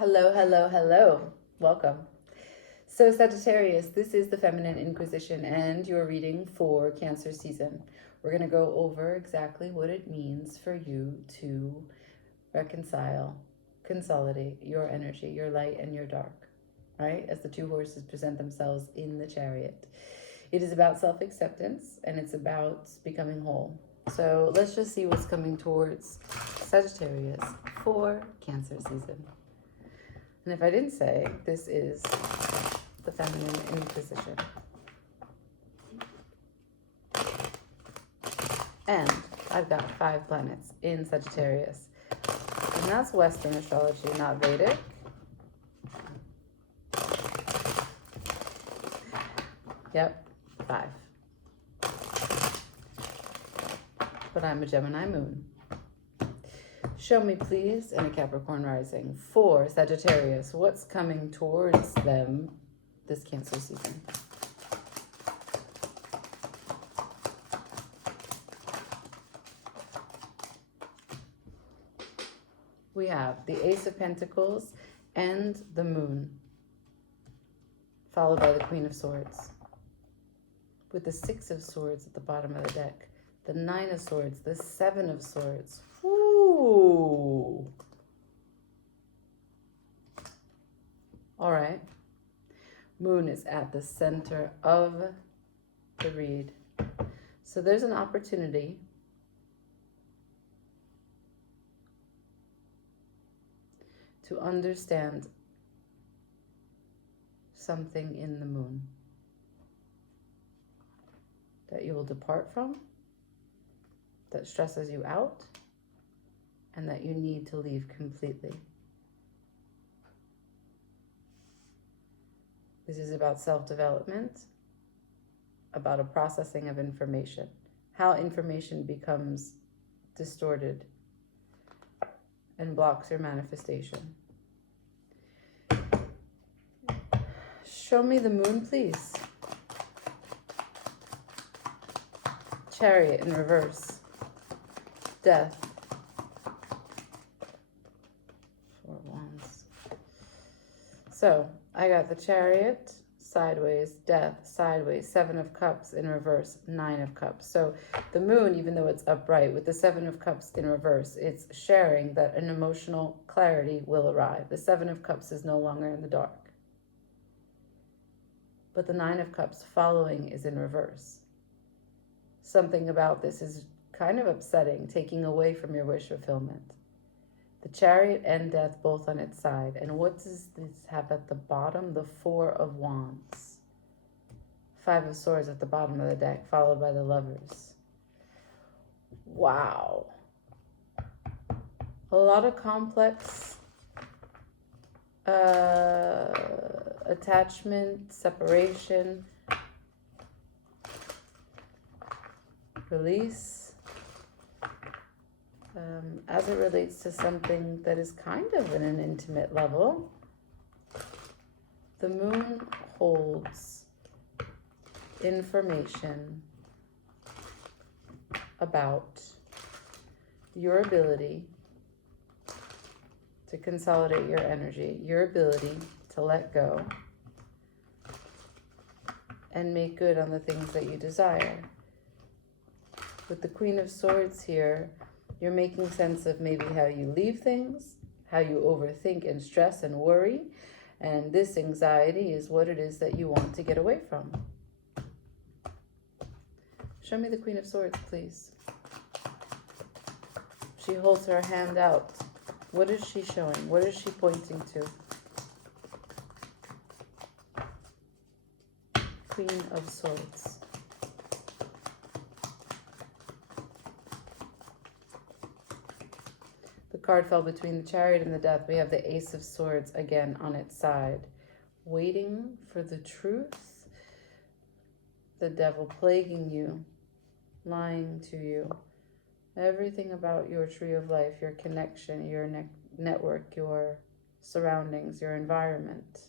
Hello, hello, hello. Welcome. So Sagittarius, this is the Feminine Inquisition and your reading for Cancer season. We're going to go over exactly what it means for you to reconcile, consolidate your energy, your light and your dark, right? As the two horses present themselves in the chariot. It is about self-acceptance and it's about becoming whole. So let's just see what's coming towards Sagittarius for Cancer season. And if I didn't say, this is the Feminine Inquisition. And I've got 5 planets in Sagittarius. And that's Western astrology, not Vedic. Yep, 5. But I'm a Gemini moon. Show me, please, in a Capricorn rising for Sagittarius, what's coming towards them this Cancer season. We have the Ace of Pentacles and the Moon, followed by the Queen of Swords, with the 6 of Swords at the bottom of the deck, the 9 of Swords, the 7 of Swords. Ooh. All right. Moon is at the center of the read. So there's an opportunity to understand something in the moon that you will depart from, that stresses you out, and that you need to leave completely. This is about self-development, about a processing of information, how information becomes distorted and blocks your manifestation. Show me the moon, please. Chariot in reverse. Death. 4 wands. So I got the Chariot sideways, Death sideways, 7 of Cups in reverse, 9 of Cups. So the moon, even though it's upright, with the 7 of Cups in reverse, it's sharing that an emotional clarity will arrive. The 7 of Cups is no longer in the dark. But the 9 of Cups following is in reverse. Something about this is kind of upsetting, taking away from your wish fulfillment. The Chariot and Death both on its side. And what does this have at the bottom? The 4 of Wands. 5 of Swords at the bottom of the deck, followed by the Lovers. Wow. A lot of complex attachment, separation, release. As it relates to something that is kind of in an intimate level, the moon holds information about your ability to consolidate your energy, your ability to let go and make good on the things that you desire. With the Queen of Swords here, you're making sense of maybe how you leave things, how you overthink and stress and worry. And this anxiety is what it is that you want to get away from. Show me the Queen of Swords, please. She holds her hand out. What is she showing? What is she pointing to? Queen of Swords. Card fell between the Chariot and the Death. We have the Ace of Swords again on its side, waiting for the truth. The devil plaguing you, lying to you. Everything about your tree of life, your connection, your network, your surroundings, your environment.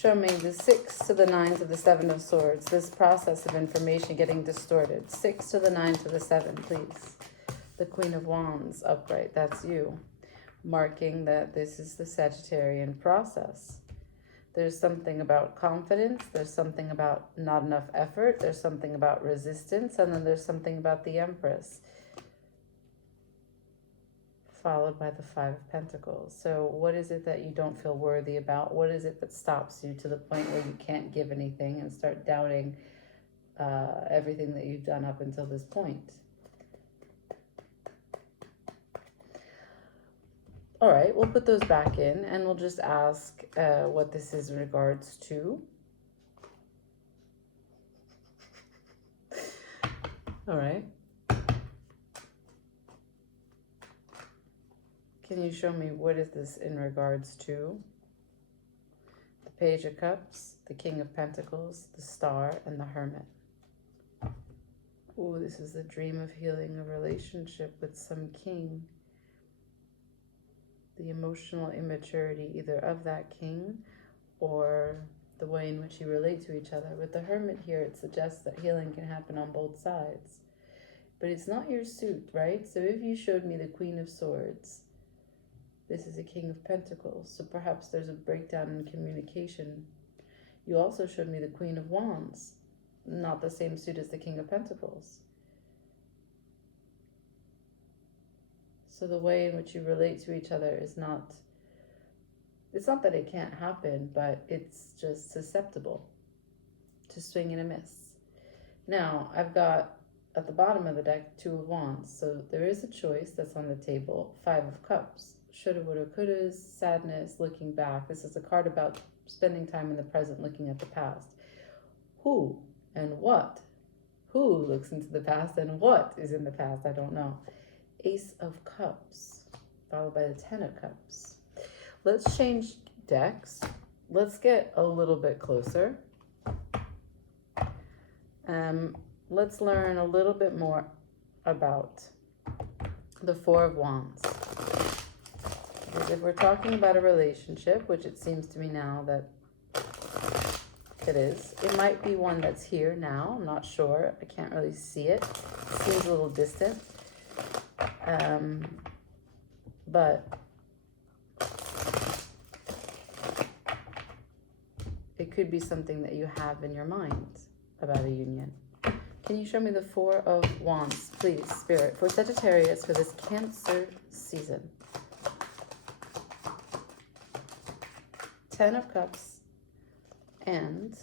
Show me the 6 to the 9 to the 7 of Swords. This process of information getting distorted. 6 to the 9 to the 7, please. The Queen of Wands upright, that's you, marking that this is the Sagittarian process. There's something about confidence, there's something about not enough effort, there's something about resistance, and then there's something about the Empress, followed by the Five of Pentacles. So what is it that you don't feel worthy about? What is it that stops you to the point where you can't give anything and start doubting everything that you've done up until this point? All right, we'll put those back in and we'll just ask what this is in regards to. All right. Can you show me what is this in regards to? The Page of Cups, the King of Pentacles, the Star, and the Hermit. Oh, this is the dream of healing a relationship with some king. The emotional immaturity either of that king or the way in which you relate to each other. With the Hermit here, it suggests that healing can happen on both sides. But it's not your suit, right? So if you showed me the Queen of Swords, this is a King of Pentacles, so perhaps there's a breakdown in communication. You also showed me the Queen of Wands, not the same suit as the King of Pentacles. So the way in which you relate to each other is not, it's not that it can't happen, but it's just susceptible to swing and a miss. Now, I've got at the bottom of the deck, Two of Wands. So there is a choice that's on the table. Five of Cups. Shoulda, woulda, couldas, sadness, looking back. This is a card about spending time in the present, looking at the past. Who and what? Who looks into the past and what is in the past? I don't know. Ace of Cups, followed by the Ten of Cups. Let's change decks. Let's get a little bit closer. Let's learn a little bit more about the Four of Wands. Because if we're talking about a relationship, which it seems to me now that it is, it might be one that's here now. I'm not sure. I can't really see it. It seems a little distant. But it could be something that you have in your mind about a union. Can you show me the Four of Wands, please, Spirit, for Sagittarius for this Cancer season? Ten of Cups and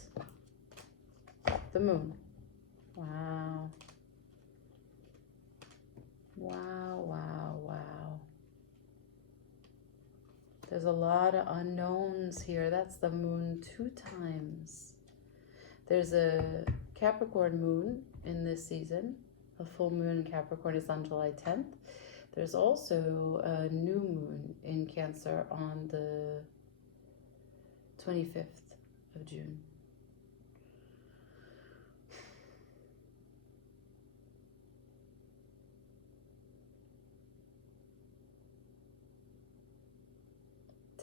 the Moon. Wow. Wow, wow, wow. There's a lot of unknowns here. That's the Moon 2 times. There's a Capricorn moon in this season. A full moon in Capricorn is on July 10th. There's also a new moon in Cancer on the 25th of June.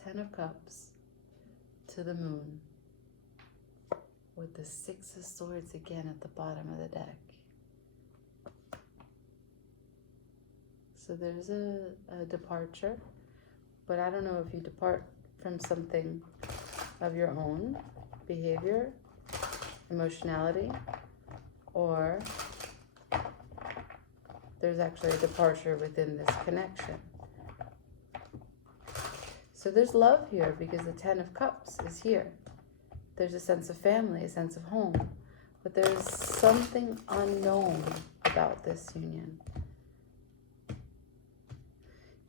Ten of Cups to the Moon, with the Six of Swords again at the bottom of the deck. So there's a departure, but I don't know if you depart from something of your own behavior, emotionality, or there's actually a departure within this connection. So there's love here because the Ten of Cups is here. There's a sense of family, a sense of home, but there's something unknown about this union.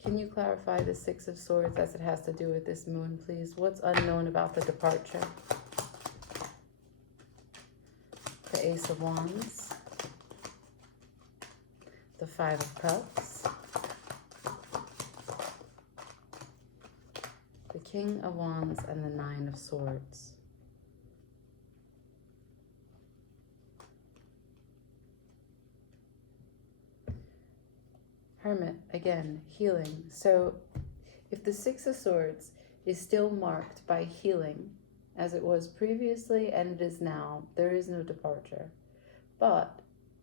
Can you clarify the Six of Swords as it has to do with this moon, please? What's unknown about the departure? The Ace of Wands, the Five of Cups, the King of Wands, and the Nine of Swords. Hermit, again, healing. So if the Six of Swords is still marked by healing, as it was previously and it is now, there is no departure. But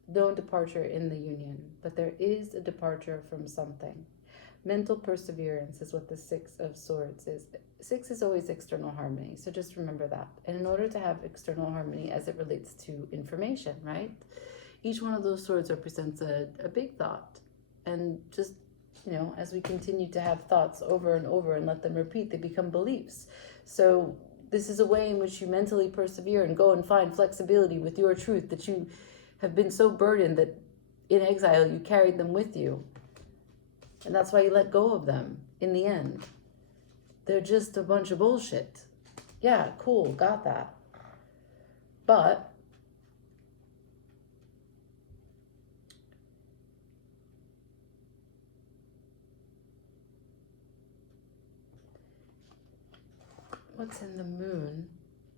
no departure in the union, but there is a departure from something. Mental perseverance is what the Six of Swords is. Six is always external harmony, so just remember that. And in order to have external harmony as it relates to information, right? Each one of those swords represents a big thought. And just, as we continue to have thoughts over and over and let them repeat, they become beliefs. So this is a way in which you mentally persevere and go and find flexibility with your truth, that you have been so burdened that in exile you carried them with you. And that's why you let go of them in the end. They're just a bunch of bullshit. Yeah, cool, got that. But what's in the moon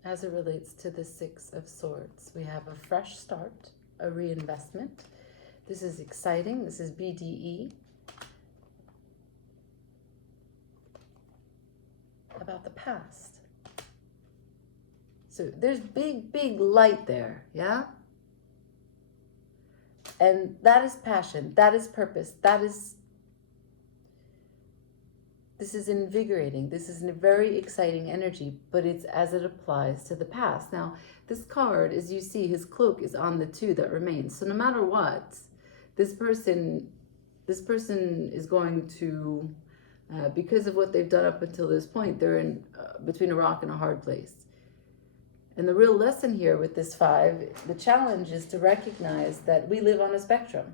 as it relates to the Six of Swords? We have a fresh start, a reinvestment. This is exciting. This is BDE. About the past. So there's big light there, yeah? And that is passion, that is purpose, this is invigorating, this is a very exciting energy, but it's as it applies to the past. Now, this card, as you see, his cloak is on the two that remains. So no matter what, this person is going to, because of what they've done up until this point, they're in between a rock and a hard place. And the real lesson here with this 5, the challenge is to recognize that we live on a spectrum.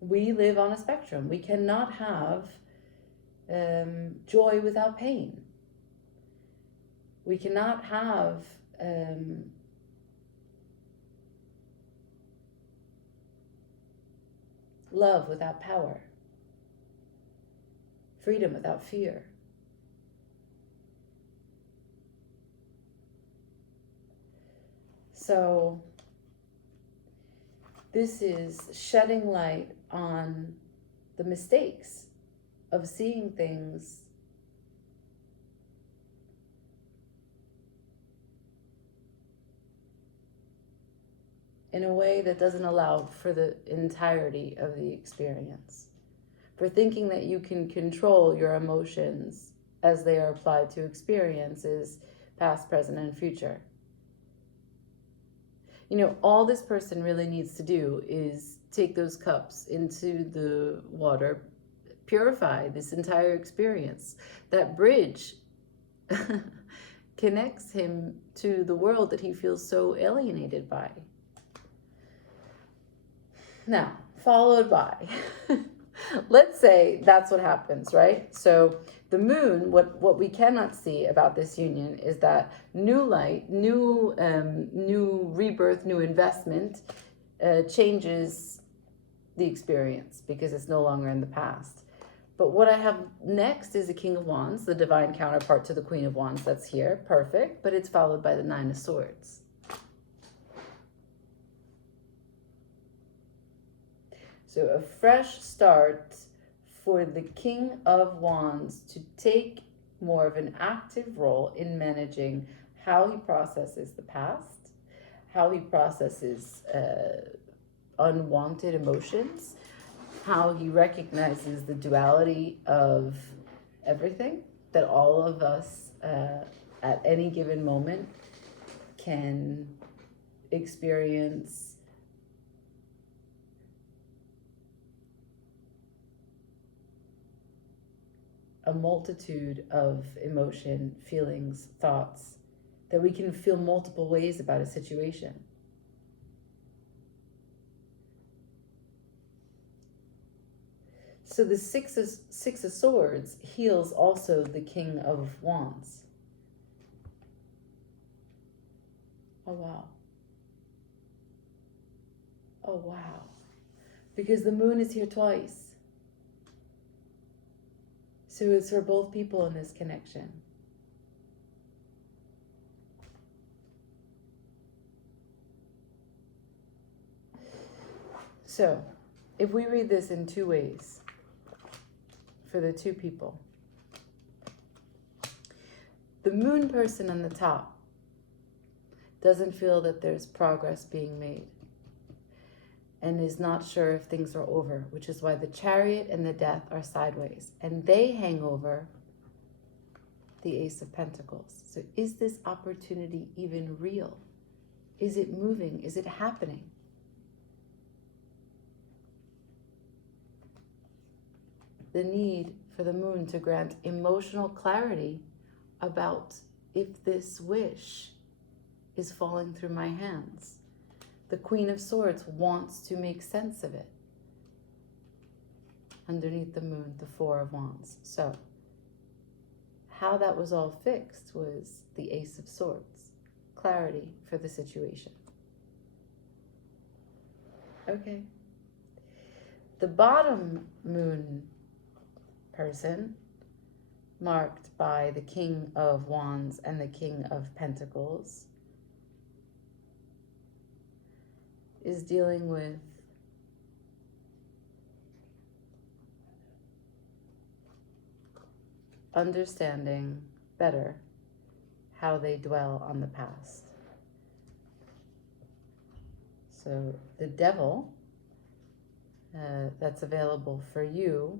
We live on a spectrum. We cannot have joy without pain. We cannot have love without power. Freedom without fear. So this is shedding light on the mistakes of seeing things in a way that doesn't allow for the entirety of the experience. For thinking that you can control your emotions as they are applied to experiences, past, present, and future. All this person really needs to do is take those cups into the water, purify this entire experience. That bridge connects him to the world that he feels so alienated by. Now, followed by... Let's say that's what happens, right? So the moon, what we cannot see about this union is that new light, new rebirth, new investment changes the experience because it's no longer in the past. But what I have next is the King of Wands, the divine counterpart to the Queen of Wands that's here. Perfect. But it's followed by the Nine of Swords. So a fresh start for the King of Wands to take more of an active role in managing how he processes the past, how he processes unwanted emotions, how he recognizes the duality of everything, that all of us at any given moment can experience a multitude of emotion, feelings, thoughts, that we can feel multiple ways about a situation. So the Six of Swords heals also the King of Wands. Oh, wow. Oh, wow. Because the moon is here twice. So it's for both people in this connection. So, if we read this in two ways, for the two people, the moon person on the top, doesn't feel that there's progress being made, and is not sure if things are over, which is why the Chariot and the Death are sideways, and they hang over the Ace of Pentacles. So is this opportunity even real? Is it moving? Is it happening? The need for the Moon to grant emotional clarity about if this wish is falling through my hands. The Queen of Swords wants to make sense of it. Underneath the Moon, the Four of Wands. So, how that was all fixed was the Ace of Swords. Clarity for the situation. Okay. The bottom Moon person, marked by the King of Wands and the King of Pentacles, is dealing with understanding better how they dwell on the past. So the Devil that's available for you,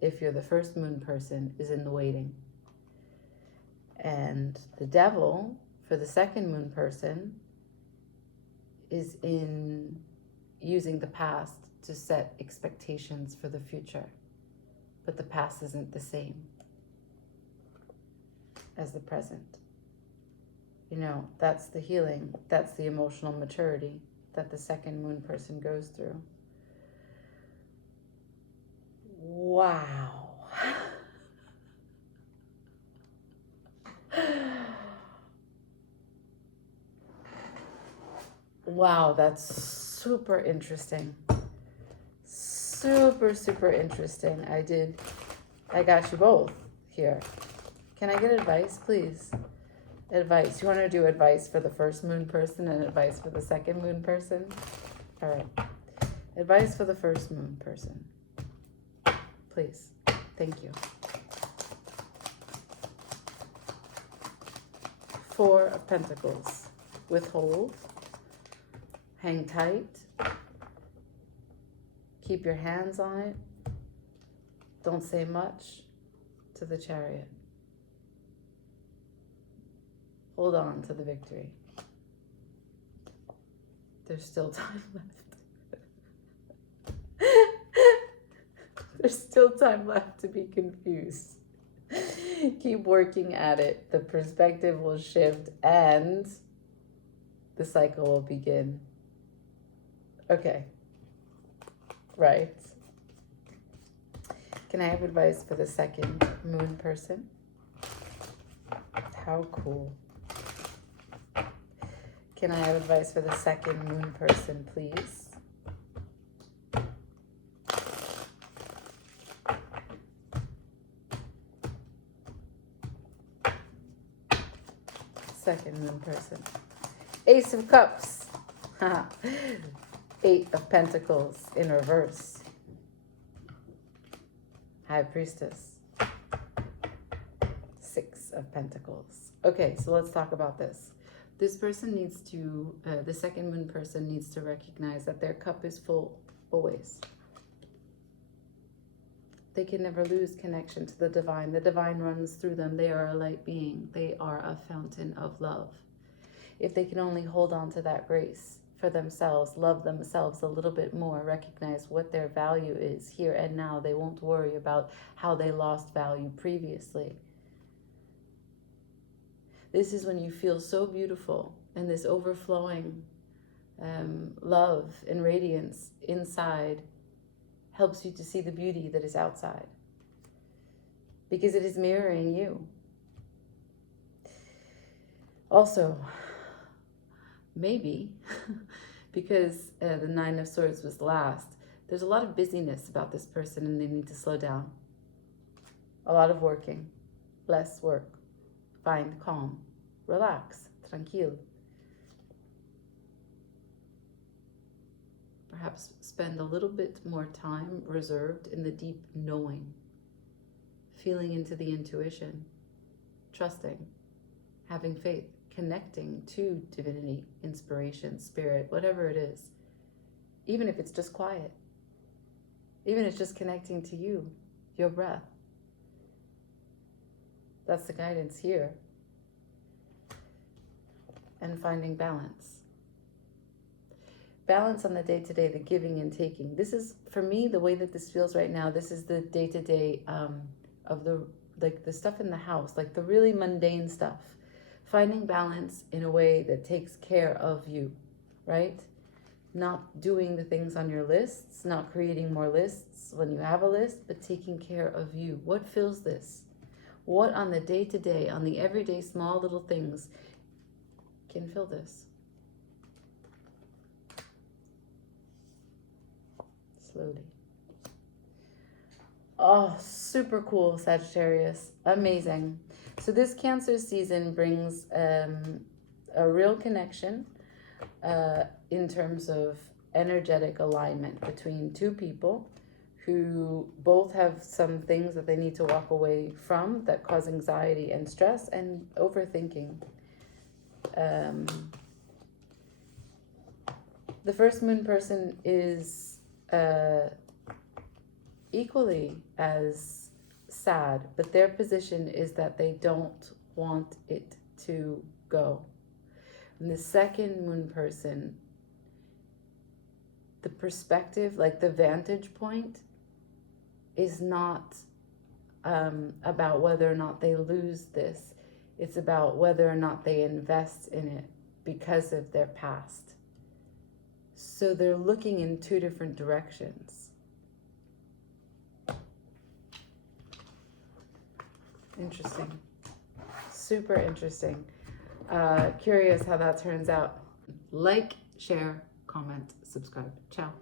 if you're the first Moon person, is in the waiting. And the Devil for the second Moon person is in using the past to set expectations for the future. But the past isn't the same as the present. You know, that's the healing, that's the emotional maturity that the second Moon person goes through. Wow. Wow, that's super interesting. Super, super interesting. I got you both here. Can I get advice, please? Advice. You want to do advice for the first Moon person and advice for the second Moon person? All right. Advice for the first Moon person. Please. Thank you. Four of Pentacles. Withhold. Hang tight. Keep your hands on it. Don't say much to the Chariot. Hold on to the victory. There's still time left. There's still time left to be confused. Keep working at it. The perspective will shift and the cycle will begin. Okay. Right. Can I have advice for the second Moon person? How cool. Can I have advice for the second Moon person, please? Second Moon person. Ace of Cups. Eight of Pentacles in reverse. High Priestess. Six of Pentacles. Okay, so let's talk about this. This person needs to, the second Moon person needs to recognize that their cup is full, always. They can never lose connection to the divine. The divine runs through them. They are a light being. They are a fountain of love. If they can only hold on to that grace for themselves, love themselves a little bit more, recognize what their value is here and now, they won't worry about how they lost value previously. This is when you feel so beautiful and this overflowing love and radiance inside helps you to see the beauty that is outside because it is mirroring you. Also, maybe because the Nine of Swords was last, there's a lot of busyness about this person and they need to slow down. A lot of working, less work. Find calm, relax, tranquil. Perhaps spend a little bit more time reserved in the deep knowing, feeling into the intuition, trusting, having faith, connecting to divinity, inspiration, spirit, whatever it is. Even if it's just quiet. Even if it's just connecting to you, your breath. That's the guidance here. And finding balance. Balance on the day-to-day, the giving and taking. This is, for me, the way that this feels right now, this is the day-to-day of the stuff in the house, like the really mundane stuff. Finding balance in a way that takes care of you, right? Not doing the things on your lists, not creating more lists when you have a list, but taking care of you. What fills this? What on the day-to-day, on the everyday small little things can fill this? Slowly. Oh, super cool, Sagittarius. Amazing. So this Cancer season brings a real connection in terms of energetic alignment between two people who both have some things that they need to walk away from that cause anxiety and stress and overthinking. The first moon person is equally as sad, but their position is that they don't want it to go. And the second moon person, the perspective, like the vantage point, is not about whether or not they lose this. It's about whether or not they invest in it because of their past. So they're looking in two different directions. Interesting. Super interesting. Curious how that turns out. Like, share, comment, subscribe. Ciao.